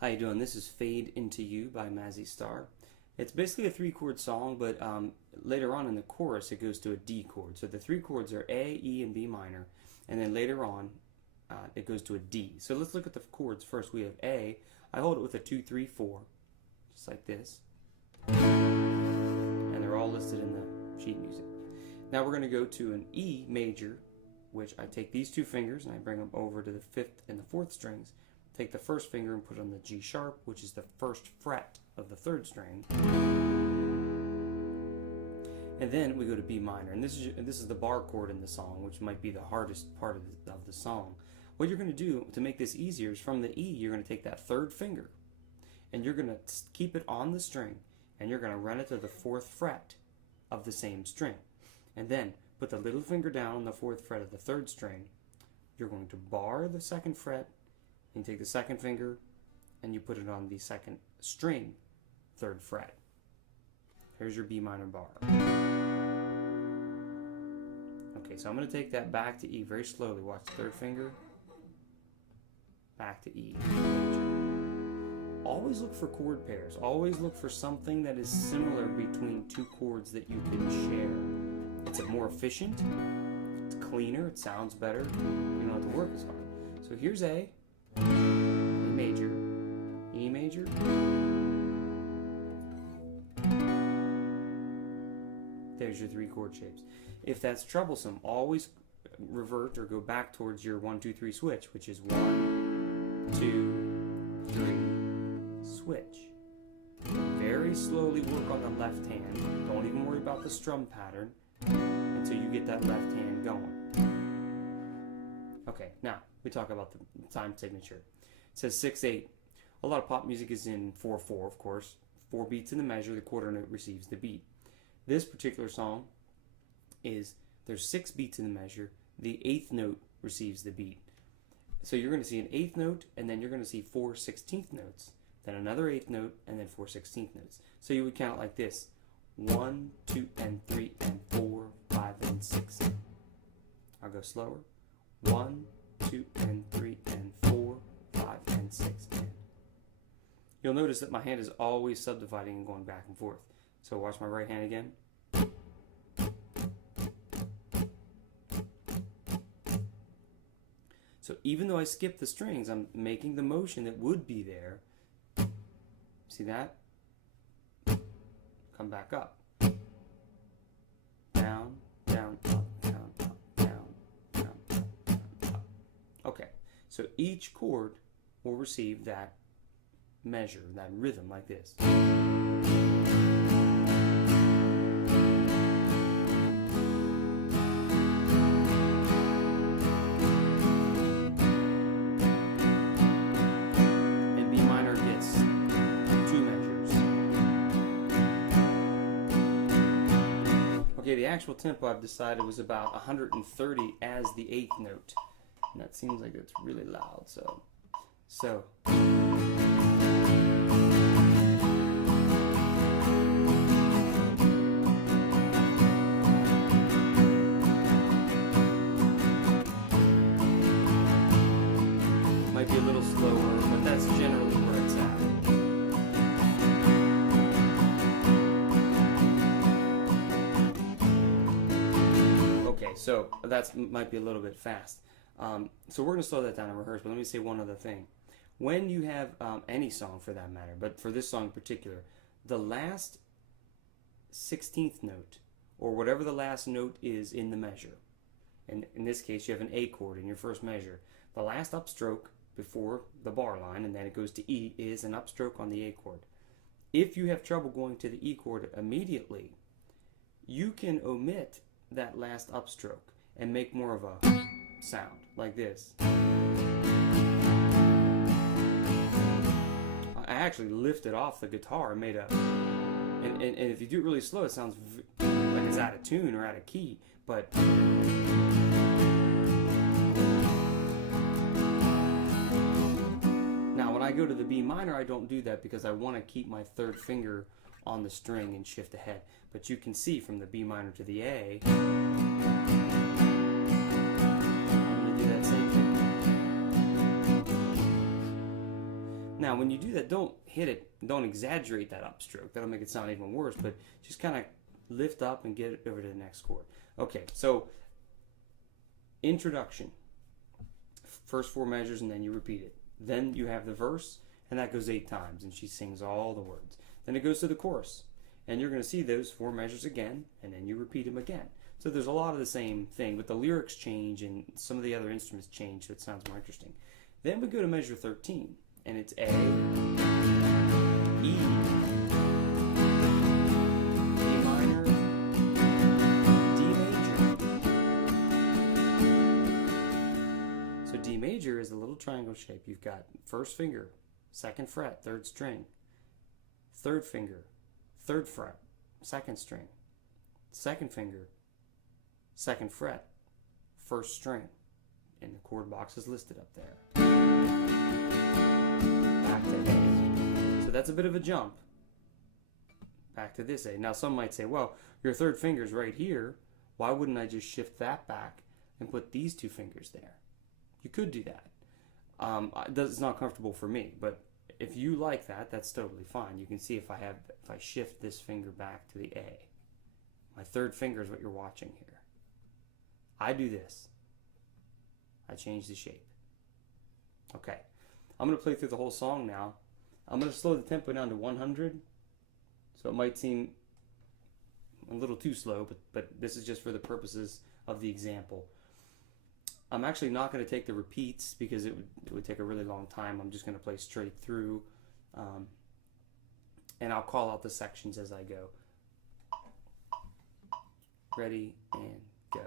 How you doing? This is Fade Into You by Mazzy Star. It's basically a three-chord song, but later on in the chorus it goes to a D chord. So the three chords are A, E, and B minor, and then later on it goes to a D. So let's look at the chords first. We have A. I hold it with a 2, 3, 4, just like this. And they're all listed in the sheet music. Now we're going to go to an E major, which I take these two fingers and I bring them over to the 5th and the 4th strings. Take the first finger and put it on the G sharp, which is the first fret of the 3rd string. And then we go to B minor. And this is the bar chord in the song, which might be the hardest part of the song. What you're going to do to make this easier is from the E, you're going to take that 3rd finger and you're going to keep it on the string and you're going to run it to the 4th fret of the same string. And then put the little finger down on the 4th fret of the 3rd string. You're going to bar the 2nd fret. And you take the 2nd finger and you put it on the 2nd string, 3rd fret. Here's your B minor bar. Okay, so I'm going to take that back to E very slowly. Watch the 3rd finger, back to E. Always look for chord pairs. Always look for something that is similar between two chords that you can share. It's more efficient, it's cleaner, it sounds better. You don't have to work as hard. So here's A. A major, E major, there's your 3 chord shapes. If that's troublesome, always revert or go back towards your 1, 2, 3 switch, which is 1, 2, 3, switch. Very slowly work on the left hand. Don't even worry about the strum pattern until you get that left hand going. Okay, now we talk about the time signature. It says 6/8. A lot of pop music is in 4/4, of course. 4 beats in the measure, the quarter note receives the beat. This particular song is, there's 6 beats in the measure, the 8th note receives the beat. So you're going to see an 8th note, and then you're going to see 4 16th notes, then another 8th note, and then 4 16th notes. So you would count like this: 1, 2, and 3, and 4, 5, and 6. I'll go slower. 1, 2, and 3, and 4, 5, and 6, and. You'll notice that my hand is always subdividing and going back and forth. So watch my right hand again. So even though I skip the strings, I'm making the motion that would be there. See that? Come back up. Down, down, up, down, up, down, down, up, down, up. Okay, so each chord will receive that measure, that rhythm like this. And B minor gets 2 measures. Okay, the actual tempo I've decided was about 130 as the 8th note. And that seems like it's really loud, so. Might be a little slower, but that's generally where it's at. Okay, so that might be a little bit fast. So we're going to slow that down and rehearse, but let me say one other thing. When you have any song for that matter, but for this song in particular, the last 16th note, or whatever the last note is in the measure, and in this case you have an A chord in your first measure, the last upstroke before the bar line, and then it goes to E, is an upstroke on the A chord. If you have trouble going to the E chord immediately, you can omit that last upstroke and make more of a sound like this. I actually lifted off the guitar and made a, and if you do it really slow, it sounds like it's out of tune or out of key, but now when I go to the B minor, I don't do that because I want to keep my 3rd finger on the string and shift ahead. But you can see from the B minor to the A, I'm going to do that same thing. Now Now, when you do that, don't hit it. Don't exaggerate that upstroke. That'll make it sound even worse. But just kind of lift up and get it over to the next chord. Okay, so introduction. First 4 measures, and then you repeat it. Then you have the verse, and that goes 8 times, and she sings all the words. Then it goes to the chorus, and you're going to see those 4 measures again, and then you repeat them again. So there's a lot of the same thing, but the lyrics change, and some of the other instruments change, so it sounds more interesting. Then we go to measure 13, and it's A, E, D minor, D major. So D major is a little triangle shape. You've got first finger, 2nd fret, 3rd string, 3rd finger, 3rd fret, 2nd string, 2nd finger, 2nd fret, 1st string, and the chord box is listed up there. Back to A. So that's a bit of a jump. Back to this A. Now some might say, well, your 3rd finger's right here. Why wouldn't I just shift that back and put these 2 fingers there? You could do that. It's not comfortable for me, but if you like that, that's totally fine. You can see if I shift this finger back to the A, my 3rd finger is what you're watching here. I do this. I change the shape. Okay, I'm going to play through the whole song now. I'm going to slow the tempo down to 100, so it might seem a little too slow, but this is just for the purposes of the example. I'm actually not going to take the repeats because it would take a really long time. I'm just going to play straight through, and I'll call out the sections as I go. Ready, and go.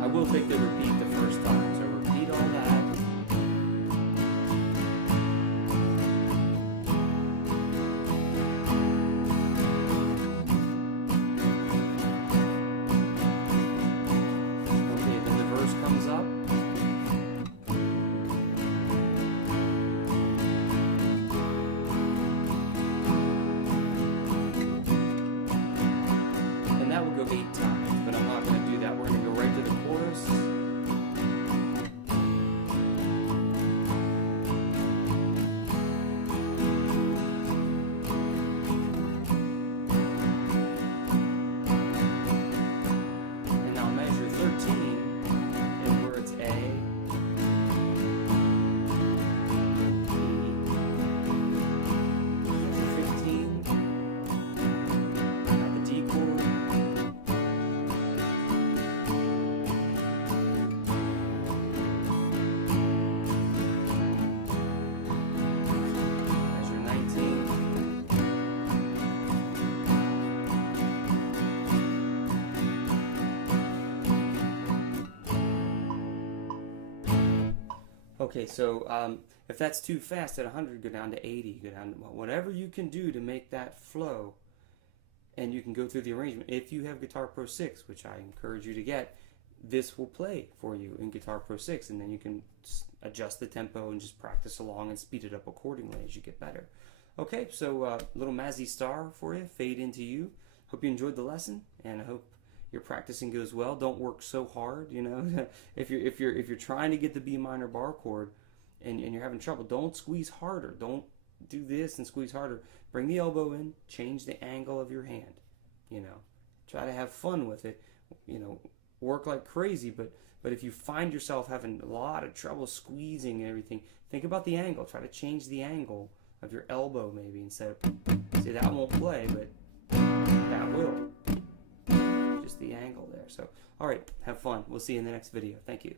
I will take the repeat the first time, so repeat all that. Okay, then the verse comes up. And that will go 8 times, but I'm not going to do that. We're going to go right to the chorus. And now measure 13, and where it's A, E, measure 15, at the D chord, measure 19, okay, so if that's too fast at 100, go down to 80, go down to whatever you can do to make that flow, and you can go through the arrangement. If you have Guitar Pro 6, which I encourage you to get, this will play for you in Guitar Pro 6, and then you can adjust the tempo and just practice along and speed it up accordingly as you get better. Okay, so little Mazzy Star for you, Fade Into You. Hope you enjoyed the lesson, and I hope your practicing goes well. Don't work so hard, you know. if you're trying to get the B minor bar chord and you're having trouble, don't squeeze harder. Don't do this and squeeze harder. Bring the elbow in, change the angle of your hand, you know. Try to have fun with it, you know. Work like crazy, but if you find yourself having a lot of trouble squeezing and everything, think about the angle. Try to change the angle of your elbow maybe instead of, see, that won't play, but that will. Just the angle there. So, all right, have fun. We'll see you in the next video. Thank you.